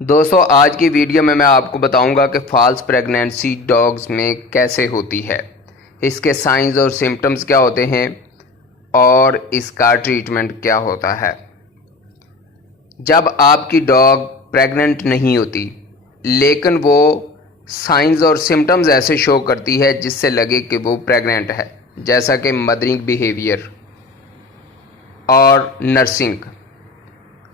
दोस्तों आज की वीडियो में मैं आपको बताऊंगा कि फ़ाल्स प्रेगनेंसी डॉग्स में कैसे होती है, इसके साइंस और सिम्टम्स क्या होते हैं और इसका ट्रीटमेंट क्या होता है। जब आपकी डॉग प्रेग्नेंट नहीं होती लेकिन वो साइंस और सिम्टम्स ऐसे शो करती है जिससे लगे कि वो प्रेग्नेंट है, जैसा कि मदरिंग बिहेवियर और नर्सिंग,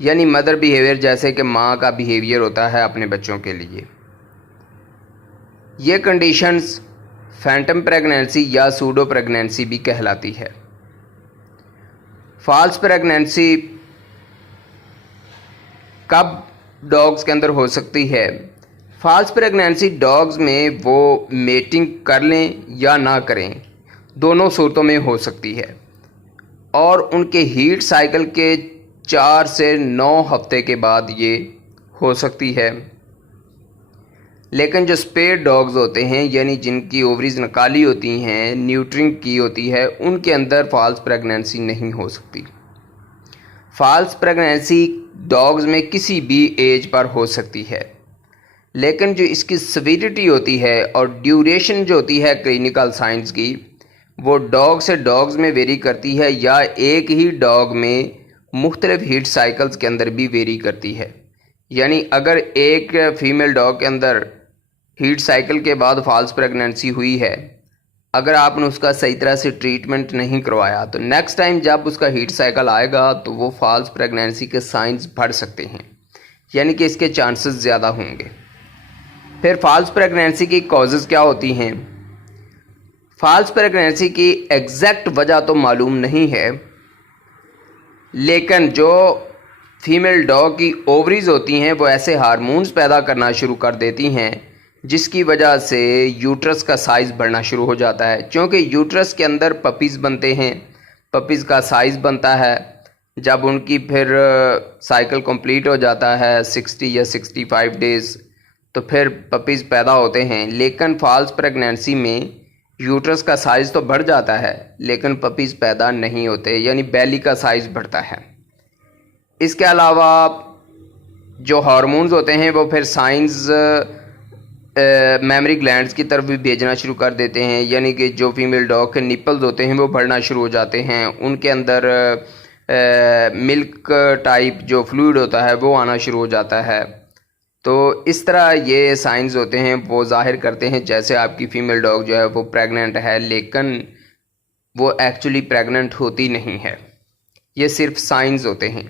यानी मदर बिहेवियर, जैसे कि माँ का बिहेवियर होता है अपने बच्चों के लिए। ये कंडीशंस फैंटम प्रेगनेंसी या सूडो प्रेगनेंसी भी कहलाती है। फॉल्स प्रेगनेंसी कब डॉग्स के अंदर हो सकती है? फॉल्स प्रेगनेंसी डॉग्स में वो मेटिंग कर लें या ना करें, दोनों सूरतों में हो सकती है और उनके हीट साइकिल के 4 से 9 हफ्ते के बाद ये हो सकती है। लेकिन जो स्पेयर डॉग्स होते हैं, यानी जिनकी ओवरीज निकाली होती हैं, न्यूट्रिंग की होती है, उनके अंदर फॉल्स प्रेगनेंसी नहीं हो सकती। फॉल्स प्रेगनेंसी डॉग्स में किसी भी एज पर हो सकती है, लेकिन जो इसकी सिविरिटी होती है और ड्यूरेशन जो होती है क्लिनिकल साइंस की, वो डॉग से डॉग्स में वेरी करती है या एक ही डॉग में मुख्तलिफ हीट साइकिल्स के अंदर भी वेरी करती है। यानी अगर एक फीमेल डॉग के अंदर हीट साइकिल के बाद फॉल्स प्रेगनेंसी हुई है, अगर आपने उसका सही तरह से ट्रीटमेंट नहीं करवाया तो नेक्स्ट टाइम जब उसका हीट साइकिल आएगा तो वो फॉल्स प्रेगनेंसी के साइंस बढ़ सकते हैं, यानी कि इसके चांसेस ज़्यादा होंगे। फिर फॉल्स प्रेगनेंसी की कॉजेज़ क्या होती हैं? फॉल्स प्रेगनेंसी की एग्जैक्ट वजह तो मालूम नहीं है, लेकिन जो फीमेल डॉग की ओवरीज होती हैं वो ऐसे हार्मोन्स पैदा करना शुरू कर देती हैं जिसकी वजह से यूट्रस का साइज़ बढ़ना शुरू हो जाता है। क्योंकि यूट्रस के अंदर पपीज़ बनते हैं, पपीज़ का साइज़ बनता है। जब उनकी फिर साइकिल कंप्लीट हो जाता है 60 या 65 डेज़, तो फिर पपीज़ पैदा होते हैं। लेकिन फॉल्स प्रेगनेंसी में यूट्रस का साइज़ तो बढ़ जाता है लेकिन पपीज़ पैदा नहीं होते, यानी बेली का साइज़ बढ़ता है। इसके अलावा जो हार्मोन्स होते हैं वो फिर साइंस मेमरी ग्लैंड्स की तरफ भी भेजना शुरू कर देते हैं, यानी कि जो फीमेल डॉग के निपल्स होते हैं वो बढ़ना शुरू हो जाते हैं, उनके अंदर मिल्क टाइप जो फ्लूइड होता है वो आना शुरू हो जाता है। तो इस तरह ये साइंस होते हैं वो जाहिर करते हैं जैसे आपकी फ़ीमेल डॉग जो है वो प्रेग्नेंट है, लेकिन वो एक्चुअली प्रेग्नेंट होती नहीं है। ये सिर्फ साइंस होते हैं।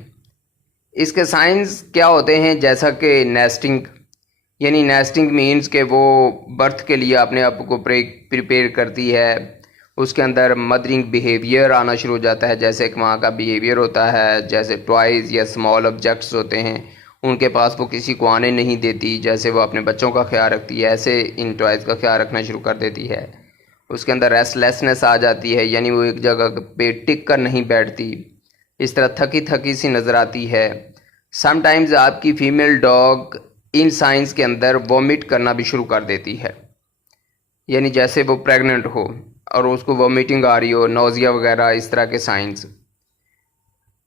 इसके साइंस क्या होते हैं? जैसा कि नेस्टिंग, यानी नेस्टिंग मीन्स कि वो बर्थ के लिए अपने आप को प्रिपेयर करती है। उसके अंदर मदरिंग बिहेवियर आना शुरू हो जाता है, जैसे एक माँ का बिहेवियर होता है, जैसे टॉयज़ या स्मॉल ऑब्जेक्ट्स होते हैं उनके पास वो किसी को आने नहीं देती, जैसे वो अपने बच्चों का ख्याल रखती है ऐसे इन टॉयज़ का ख्याल रखना शुरू कर देती है। उसके अंदर रेस्टलेसनेस आ जाती है, यानी वो एक जगह पे टिक कर नहीं बैठती, इस तरह थकी थकी सी नज़र आती है। समटाइम्स आपकी फ़ीमेल डॉग इन साइंस के अंदर वॉमिट करना भी शुरू कर देती है, यानी जैसे वो प्रेग्नेंट हो और उसको वॉमिटिंग आ रही हो, नोज़िया वगैरह, इस तरह के साइंस।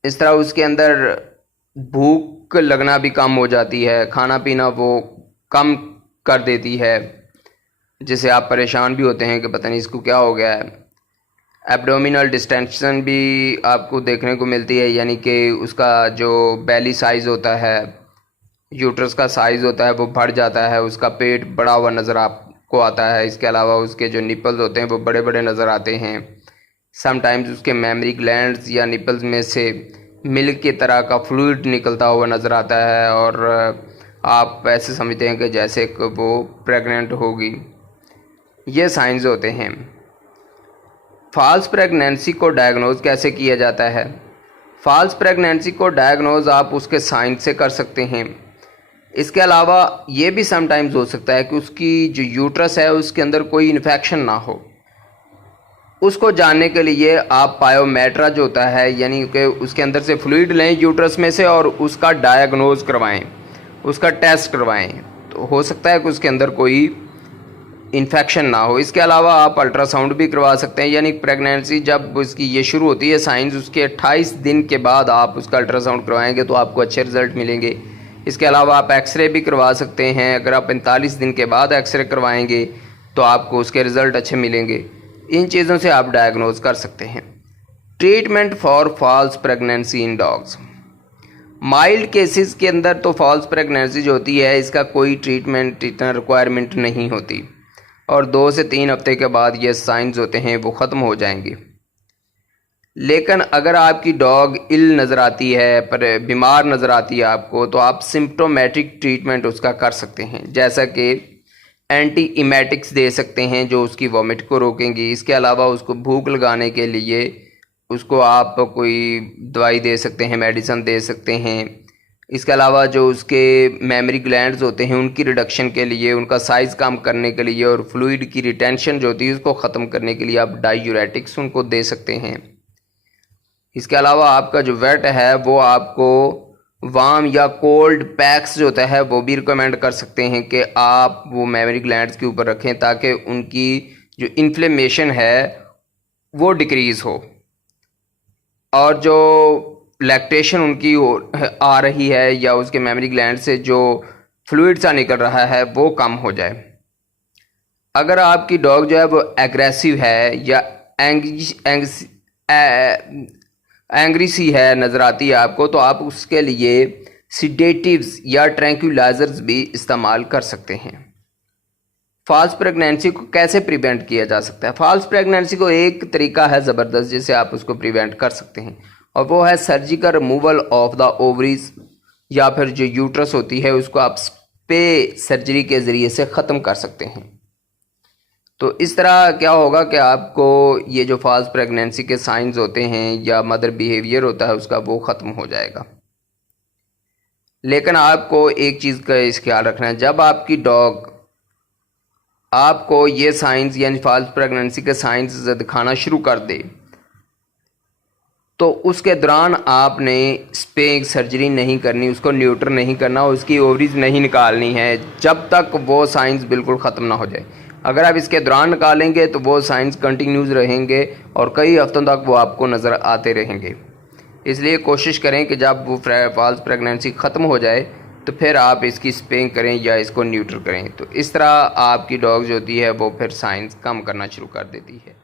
इस तरह उसके अंदर भूख लगना भी कम हो जाती है, खाना पीना वो कम कर देती है, जिससे आप परेशान भी होते हैं कि पता नहीं इसको क्या हो गया है। एब्डोमिनल डिस्टेंशन भी आपको देखने को मिलती है, यानी कि उसका जो बेली साइज़ होता है, यूट्रस का साइज़ होता है वो बढ़ जाता है, उसका पेट बड़ा हुआ नज़र आपको आता है। इसके अलावा उसके जो निपल्स होते हैं वो बड़े बड़े नज़र आते हैं। समटाइम्स उसके मेमरी ग्लैंड्स या निपल्स में से मिल्क की तरह का फ्लूइड निकलता हुआ नज़र आता है और आप ऐसे समझते हैं कि जैसे कि वो प्रेग्नेंट होगी। ये साइंस होते हैं। फॉल्स प्रेगनेंसी को डायग्नोज कैसे किया जाता है? फॉल्स प्रेगनेंसी को डायग्नोज आप उसके साइंस से कर सकते हैं। इसके अलावा ये भी समटाइम्स हो सकता है कि उसकी जो यूट्रस है उसके अंदर कोई इन्फेक्शन ना हो। उसको जानने के लिए आप पायोमेट्रा जो होता है, यानी कि उसके अंदर से फ्लूइड लें यूट्रस में से और उसका डायग्नोज करवाएं, उसका टेस्ट करवाएं, तो हो सकता है कि उसके अंदर कोई इन्फेक्शन ना हो। इसके अलावा आप अल्ट्रासाउंड भी करवा सकते हैं, यानी प्रेगनेंसी जब उसकी ये शुरू होती है साइंस, उसके 28 दिन के बाद आप उसका अल्ट्रासाउंड करवाएंगे तो आपको अच्छे रिज़ल्ट मिलेंगे। इसके अलावा आप एक्सरे भी करवा सकते हैं। अगर आप 45 दिन के बाद एक्सरे करवाएंगे तो आपको उसके रिज़ल्ट अच्छे मिलेंगे। इन चीज़ों से आप डायग्नोज कर सकते हैं। Treatment for false pregnancy in dogs. Mild cases के अंदर तो फॉल्स प्रेगनेंसी जो होती है इसका कोई ट्रीटमेंट इतना रिक्वायरमेंट नहीं होती और 2 से 3 हफ्ते के बाद ये साइंस होते हैं वो ख़त्म हो जाएंगे। लेकिन अगर आपकी डॉग इल नज़र आती है, पर बीमार नज़र आती है आपको, तो आप सिम्प्टोमेटिक ट्रीटमेंट उसका कर सकते हैं, जैसा कि एंटी इमेटिक्स दे सकते हैं जो उसकी वॉमिट को रोकेंगी। इसके अलावा उसको भूख लगाने के लिए उसको आप कोई दवाई दे सकते हैं, मेडिसिन दे सकते हैं। इसके अलावा जो उसके मेमोरी ग्लैंड्स होते हैं उनकी रिडक्शन के लिए, उनका साइज़ कम करने के लिए और फ्लूइड की रिटेंशन जो होती है उसको ख़त्म करने के लिए आप डायूरेटिक्स उनको दे सकते हैं। इसके अलावा आपका जो वेट है वो आपको वार्म या कोल्ड पैक्स जो होता है वो भी रिकमेंड कर सकते हैं कि आप वो मेमोरी ग्लैंड्स के ऊपर रखें ताकि उनकी जो इन्फ्लेमेशन है वो डिक्रीज़ हो और जो लैक्टेशन उनकी आ रही है या उसके मेमोरी ग्लैंड से जो फ्लूइड सा निकल रहा है वो कम हो जाए। अगर आपकी डॉग जो है वो एग्रेसिव है या एंग्री सी है नज़र आती है आपको, तो आप उसके लिए सिडेटिव्स या ट्रैंक्विलाइजर्स भी इस्तेमाल कर सकते हैं। फॉल्स प्रेगनेंसी को कैसे प्रिवेंट किया जा सकता है? फॉल्स प्रेगनेंसी को एक तरीका है ज़बरदस्त जिससे आप उसको प्रिवेंट कर सकते हैं और वो है surgical removal of the ovaries, या फिर जो यूट्रस होती है उसको आप स्पे सर्जरी के ज़रिए से ख़त्म कर सकते हैं। तो इस तरह क्या होगा कि आपको ये जो फॉल्स प्रेगनेंसी के साइंस होते हैं या मदर बिहेवियर होता है उसका वो ख़त्म हो जाएगा। लेकिन आपको एक चीज़ का इस ख्याल रखना है, जब आपकी डॉग आपको ये साइंस यानी फॉल्स प्रेगनेंसी के साइंस दिखाना शुरू कर दे तो उसके दौरान आपने स्पेइंग सर्जरी नहीं करनी, उसको न्यूट्र नहीं करना, उसकी ओवरीज नहीं निकालनी है जब तक वो साइंस बिल्कुल ख़त्म ना हो जाए। अगर आप इसके दौरान निकालेंगे तो वो साइंस कंटिन्यूज रहेंगे और कई हफ्तों तक वो आपको नज़र आते रहेंगे। इसलिए कोशिश करें कि जब वो फॉल्स प्रेगनेंसी ख़त्म हो जाए तो फिर आप इसकी स्पेइंग करें या इसको न्यूट्र करें। तो इस तरह आपकी डॉग जो होती है वो फिर साइंस कम करना शुरू कर देती है।